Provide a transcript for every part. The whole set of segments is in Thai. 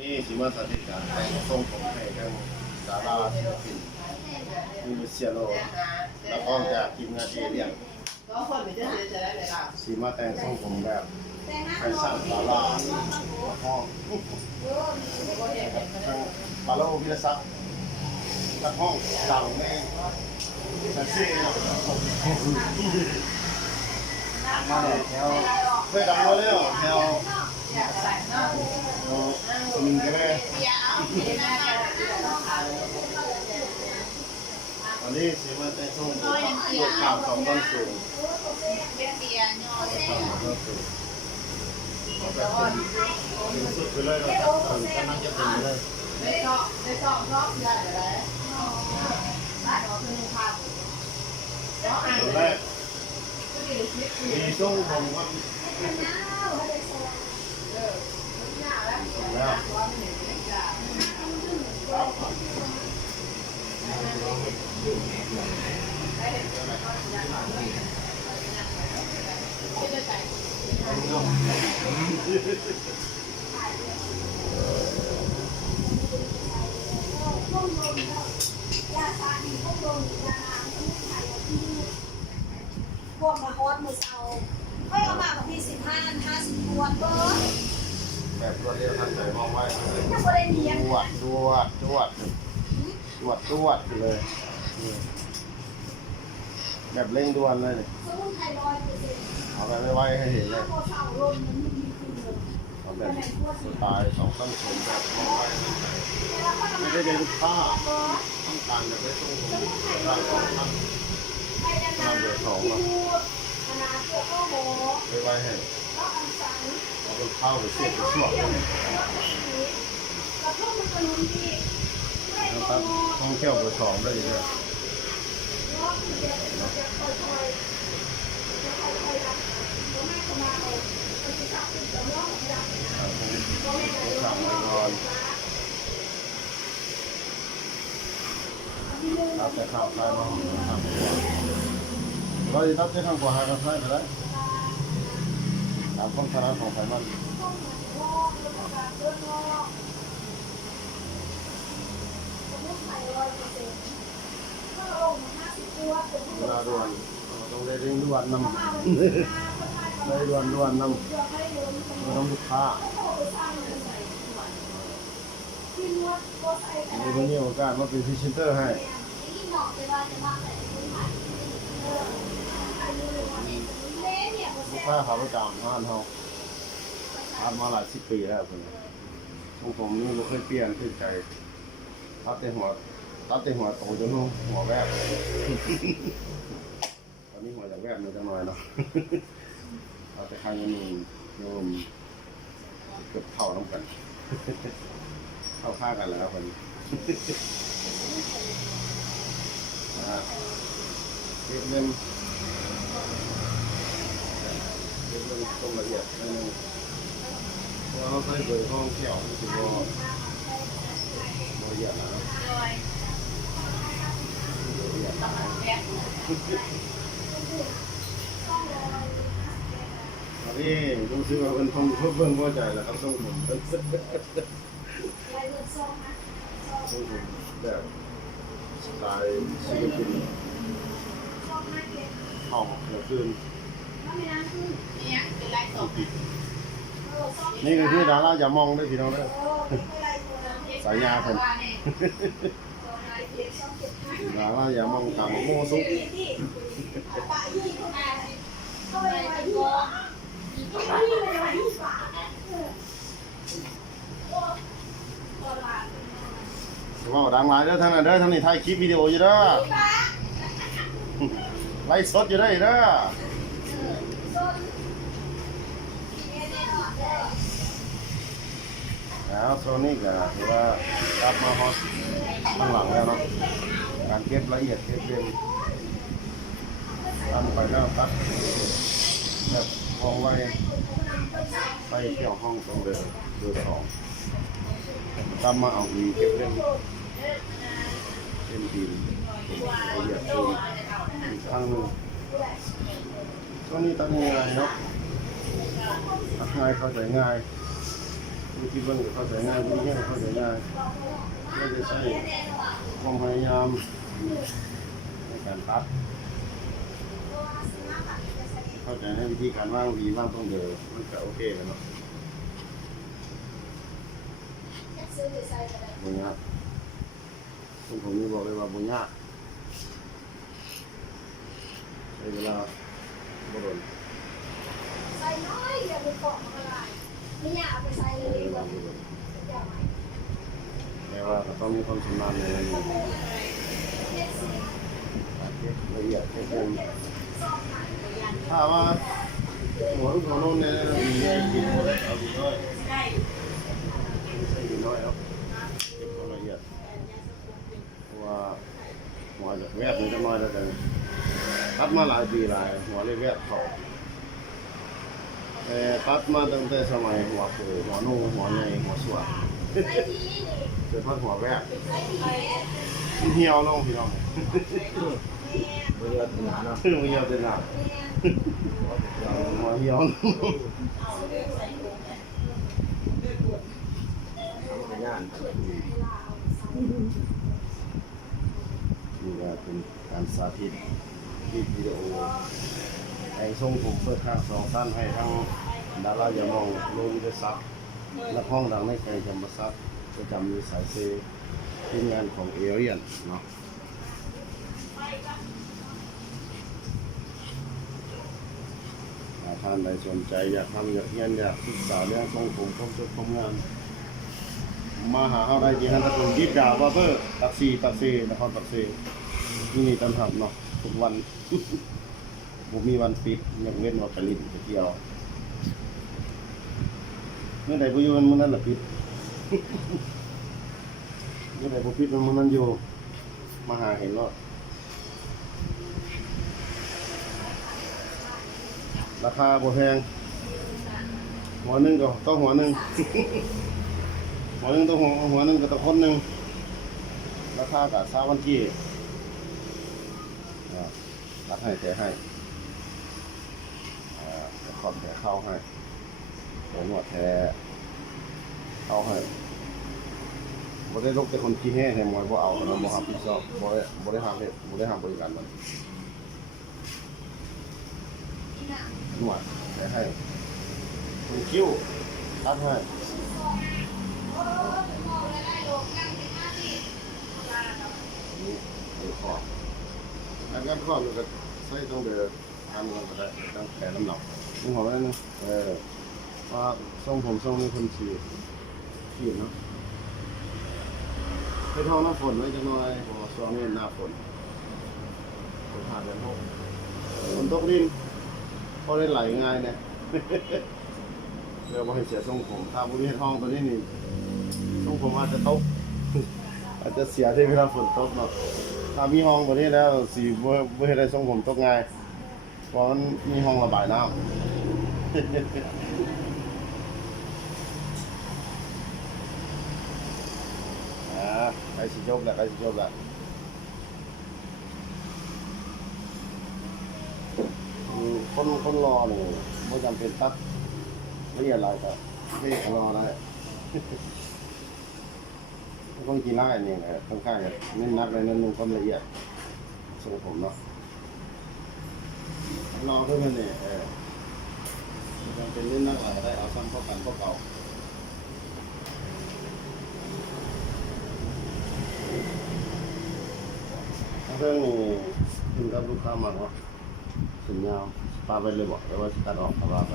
นี่สิมาสาธิตการแต่งทรงผมให้ทั้งดาราศิลปินมีลูเซียโนแล้วก็จากทีมงานเอเลียนสิมาแต่งทรงผมแบบไปสร้างดาราห้องทั้งปาโลวิลสักทั้งห้องดังแน่แต่ซี่มาเลยแถวเคยดังมาแล้วแถวmình cái nàyอันนี้สิมาแต่งทรงผมตัวขาว2 ต้นสูงสุดไปเลยเราก็น่าจะเป็นเลยตอนแรกมีทรงผมครับแล้วพวกมาฮอตมือเช้าค่อยเอามากับพี่50ตัวเบิร์ดแบบตัวเดียวทันใจมองไว้ถ้าบ่ได้เนียนจวดไปเลยแบบเร่งด่วนเลยสมุนไพร100%เอาไปไม่ไว้ให้เห็นเลยพอเช้าลมมันมีขึ้นเลย เอาแบบสไตล์2 ต้นสูงแบบมองไว้ไม่ได้เป็นผ้าต้องการจะได้ทรงผมได้2 ต้นไปดำน้ำที่พูดขนาดเสื้อข้อหมู ไม่ไว้ให้ก็อันสันเอาไปเข้าไปเสียบไปช่วงเลยแล้วพวกมันกระลุนที่ไม่ได้ก็มอง ต้องเที่ยวไป2ได้เลยล้อคือเดียวจะค่อยๆจะค่อยๆรับแล้วแม่ก็มาเอามันจะจับเป็นตัวล้อของดับก็แม่ก็ล้อรับแต่ข่าวได้บ้างครับเราจะรับได้ทางกว่าหากันได้ไหมตามข้อถนัดของไขมันเวลาด่วนต้องได้เร่งด่วนนำได้ด่วนนำไม่ต้องลูกค้ามีคนนี้โอกาสมาเป็นพรีเซนเตอร์ให้ลูกค้าขาประจำห้านเขาทำมาหลาย10 ปีแล้วผมนี่ไม่เคยเปลี่ยนขึ้นใจตัดแต่หัวโตจนหัวแวบตอนนี้หัวจะแวบมันจะน้อยเนาะเอาแต่ข้างนี้โยมเกือบเท่าน้ำกันเข้าค่ากันแล้วคนเก็บเงินตรงละเอียดนิดนึงเพราะเราใช้เบอร์ห้องเที่ยวรู้สึกว่าละเอียดนะอันนี้รู้สึกว่าเป็นห้องเพิ่มพอใจแล้วครับต้องผมแบบสไตล์ศิลปินห้องเมื่อคืนนี่คือที่ดาราอย่ามองด้วยพี่น้องด้วยสายยาคนดาราอย่ามองตามโมซุกว่าดังหลายเด้อท่านเด้อท่านนี่ถ่ายคลิปวิดีโออยู่เด้อไลฟ์สดอยู่ได้เด้อแล้วโซนี่ก็ถือว่ากลับมาฮอตข้างหลังแล้วเนาะการเก็บละเอียดเก็บเรียงทำไปแล้วตัดแบบห้องไว้ไปเที่ยวห้องตรงเดือ2กลับมาเอาอีเก็บเรียงเป็นดินละเอียดอีกครั้งหนึ่งช่วงนี้ตัดง่ายเนาะตัดง่ายเข้าใจง่าย วิธีเบิ่งก็เข้าใจง่ายวิธีเฮ็ดก็เข้าใจง่ายไม่ได้ใช้ความพยายามในการตัดเข้าใจในวิธีการว่างวีว่างต้องเดินมันก็โอเคแล้วเนาะบ่ยากผมนี่บอกเลยว่าบ่ยากใช้เวลาบ่โดน ใส่น้อยอย่าไปเกาะมันละลายไม่อยากเอาไปใส่เลยแบบอย่าไป แต่ว่าก็ต้องมีความชำนาญในการเก็บละเอียดเก็บเองถ้าว่าหัวลูกหัวโน่นเนี่ยมีแยกกินหมดเอาดีน้อยไม่ใช่ดีน้อยครับเก็บความละเอียดเพราะว่าหัวจะแวบนิดน้อยแล้วกันตัดมาหลายปีหลายหัวเลยแวบเขาแต่ตัดมาตั้งแต่สมัยหัวคือหัวนุ่งหัวใหญ่หัวสวยเจอพัดหัวแวบเหี่ยวลงพี่น้อง เรือหนาเนาะ เหี่ยวเต็มหน้าหัวเหี่ยว ทำงาน นี่ก็เป็นการสาธิตที่วิดีโอแต่งทรงผมเปิดข้างสองสั้นให้ทั้งดาราอย่ามองโลวิทยาศักดิ์นักห้องดังในใจจำปาสักประจำมีสายเซทีมงานของเอเรียนเนาะท่านใดสนใจอยากทำอยากเรียนอยากศึกษาเรื่องทรงผมความจบความงานมาหาเขาได้ที่ฮันตะกุลยิบดาวว่าเบอร์ตักซีนครตักซีที่นี่ตำหับเนาะทุกวัน ผมมีวันปิดยังเว้นวันผลิตไปเที่ยวเมื่อใดผู้อยู่มันมื้อนั้นแหละปิด เมื่อใดผู้ปิดมันมื้อนั้นอยู่มาหาเห็นรอดราคาบ่แพงหัวหนึงก็ต้องหัวหนึง หัวหนึงต้องหัวหนึงก็ต้องคนหนึงราคาก็20,000กีตัดให้แถให้ขอบแถเข้าให้หัวนวดแถเข้าให้บ่ได้ลกแต่คนขี้แห่ให้หมอยบ่เอาแล้วบ่รับผิดชอบบ่ได้ห้ามเฮ็ดบ่ได้ห้ามบริการมันนวดแถให้เป็นคิ้วตัดให้นี่คือขอบแล้วก็ขอบมันก็ใส่ต้องเดือทำกันก็ได้ต้องแผลน้ำหนักนี่ของนั่นนึงว่าทรงผมทรงนี้คนฉีดเนาะไปท่องน้ำฝนไว้จังหน่อยเพราะว่าช่วงนี้หน้าฝนผ่านเดือน6ฝนตกดินพอได้ไหลง่ายเนี่ย เดี๋ยวบ่ให้เสียทรงผมถ้าบ่มีห้องตัวนี้นี่ทรงผมอาจจะตก อาจจะเสียที่เวลาฝนตกเนาะถ้ามีห้องตัวนี้แล้วสิบ่ให้ได้ทรงผมตกง่ายเพราะมันมีห้องระบายน้ำ ใครสิจบแล้วคนรอเนี่ยไม่จำเป็นตัดละเอียดอะไรก็ไม่รอได้ คนกีฬาเนี่ยค่อนข้างจะเน้นนักเลยเน้นลงความละเอียดทรงผมเนาะรอเพื่อนเนี่ยไม่จำเป็นเน้นนักอะไรได้เอาซ้ำเข้ากันเข้าเก่าเรื่องนี้ถึงกับลูกค้ามาว่าสัญญาปาไปเลยบอกแล้วว่าจะตัดออกปาไป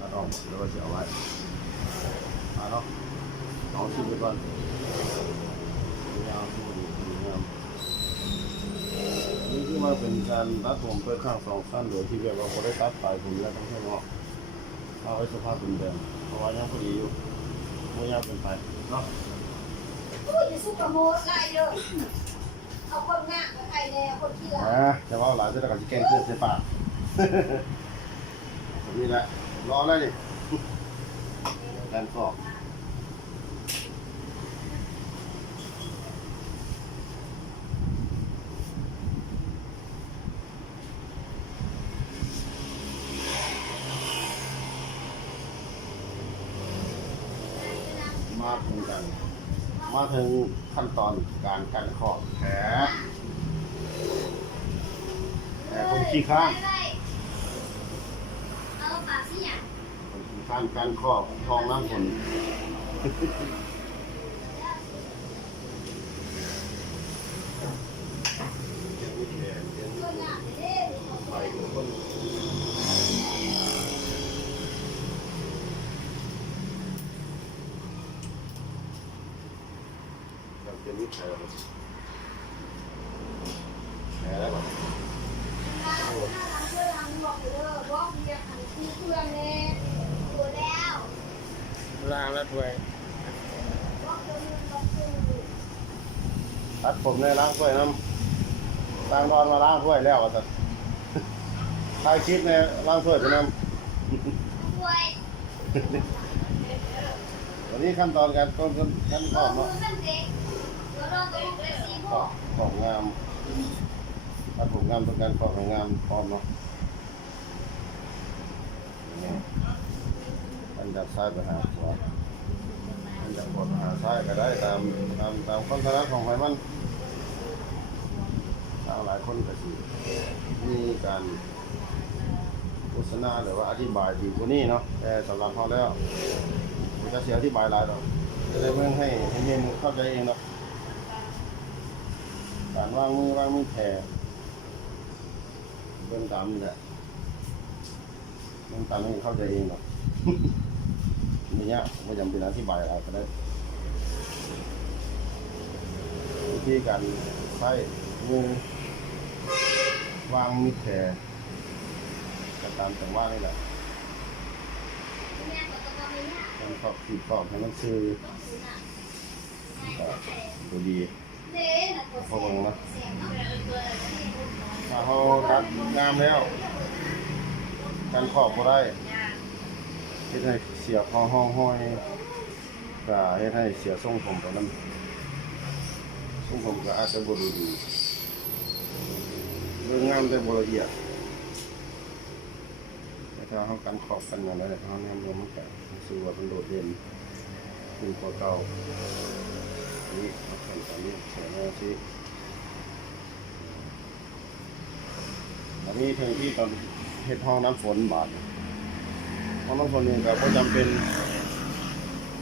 ตัดออกแล้วว่าจะเอาไว้มาเนาะเอาชิ้นไปก่อนยาวที่ดีงามนี่ที่มาเป็นการตัดผมเปิดข้างสองสั้นโดยที่แบบว่าไม่ได้ตัดปลายผมแล้วต้องให้งอกเอาไว้สภาพเป็นเดิมเพราะว่ายังพอดีอยู่ไม่ยากเกินไปเนาะอย่าสู้กับโมดไล่เลยเอาคนงานกับใครแน่คนที่ละแต่ว่าหลายจะได้กับแกงเพื่อนเสียปากนี่แหละรอแล้วนี่การฟอก มาถึงกันมาถึงขั้นตอนการกันขอบแผลคนขี้ข้างคนขี้ข้างการขอบทองน้ำฝนไปคนจะมีแผลแล้วแบบ ล้างแล้วถ้วย ตัดผมในล้างถ้วยน้ำล้างนอนมาล้างถ้วยแล้วอ่ะแต่ถ่ายคลิปในล้างถ้วยไปน้ำวันนี้ขั้นตอนการต้นขั้นตอนเนาะของงามตัดผมงามต้องการของงามพร้อมเนาะอันดับซ้ายไปหาขวาอันดับบนหาซ้ายก็ได้ตามความถนัดของใครมันหลายคนก็สิมีการโฆษณาหรือว่าอธิบายดีกว่านี้เนาะแต่สำหรับเขาแล้วมันจะเสียอธิบายหลายดอกจะได้เพื่อให้เมนเข้าใจเองเนาะการวางมือแผ่เบิ่งตามนี่แหละเบิ่งตามให้เข้าใจเองเนาะไม่ยากไม่จำเป็นอธิบายอะไรก็ได้วิธีการใช้มือวางมือแผ่ก็ตามจังหวะนี่แหละมันขอบขีดขอบให้มันซื้อดูดีพอเบิ่งนะถ้าเขาตัดงามแล้วการขอบก็ได้เฮ็ดให้เสียห้องห้อยก็เฮ็ดให้เสียทรงผมตัวนั้นทรงผมก็อาจจะบ่ดูดีเรื่องงามแต่บ่ละเอียดแต่ถ้าเขากันขอบกันอย่างไรแต่เขาเนี่ยมันก็สู้ว่ามันโดดเด่นขึ้นกว่าเก่านี่เอาแขนตอนนี้เสียหน้าสิอันนี้ถึงที่ตอนเฮ็ดห้องน้ำฝนบาดห้องน้ำฝนนี่ก็บ่จำเป็น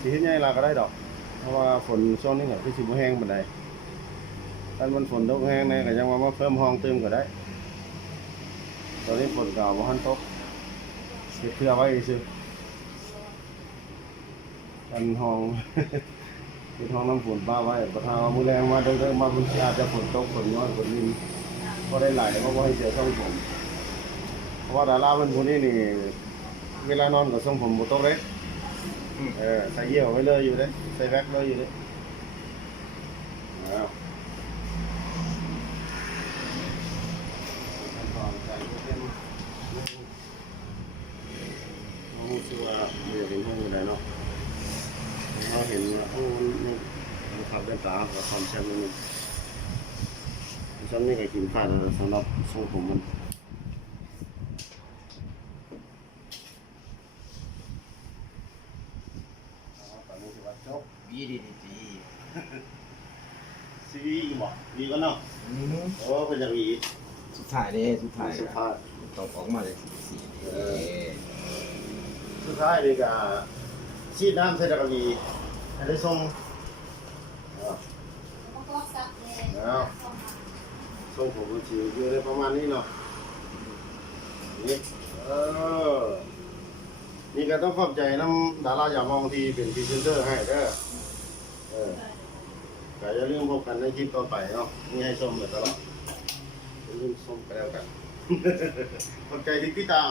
สิเฮ็ดใหญ่ลาก็ได้ดอกเพราะว่าฝนช่วงนี้ก็คือสิบ่แห้งปานใดถ้ามันฝนตกแห้งแน่ก็ยังว่ามาเพิ่มห้องเติมก็ได้ตอนนี้ฝนก็บ่ทันตกเฮ็ดเพื่อไว้ซื่อกันห้อง เฮ็ดห้องน้ำฝนป้าไว้บ่ถ้าว่ามื้อแรงมาเด้อมาเพิ่นสิอาจจะฝนตกฝนน้อยฝนนิดบ่ได้หลายเพราะบ่ให้เสียทรงผมเพราะว่าดาราเพิ่นผู้นี้นี่เวลานอนก็ทรงผมบ่ตกเด้ใส่เยี่ยวไว้เลยอยู่เด้ใส่แว็กเลยอยู่เด้รู้สึกว่าเดี๋ยวเป็นห้องอะไรเนาะเราเห็นว่าห้องนี่ขับเดินตากับความแซ่บนี่ฉันนี่ก็กินข้าวสำหรับทรงผมมันตอนนี้ถือว่าจบ ดีดีดี ซีบ่ดีก็เนาะโอ้เป็นอย่างนี้ สุดท้ายนี่สุดท้าย สุดท้าย ตกออกมาเลยสี สุดท้ายนี่ก็ชีดน้ำใส่ตะกรีให้ได้ทรงแล้วทรงผมมันสิอยู่ในประมาณนี้เนาะนี่นี่ก็ต้องขอบใจน้ำดาราอย่ามองที่เป็นพรีเซนเตอร์ให้เด้อก็อย่าลืมพบกันในคลิปต่อไปเนาะมีให้ชมอยู่ตลอดอย่าลืมชมกันแล้วกันขอบใจที่ติดตาม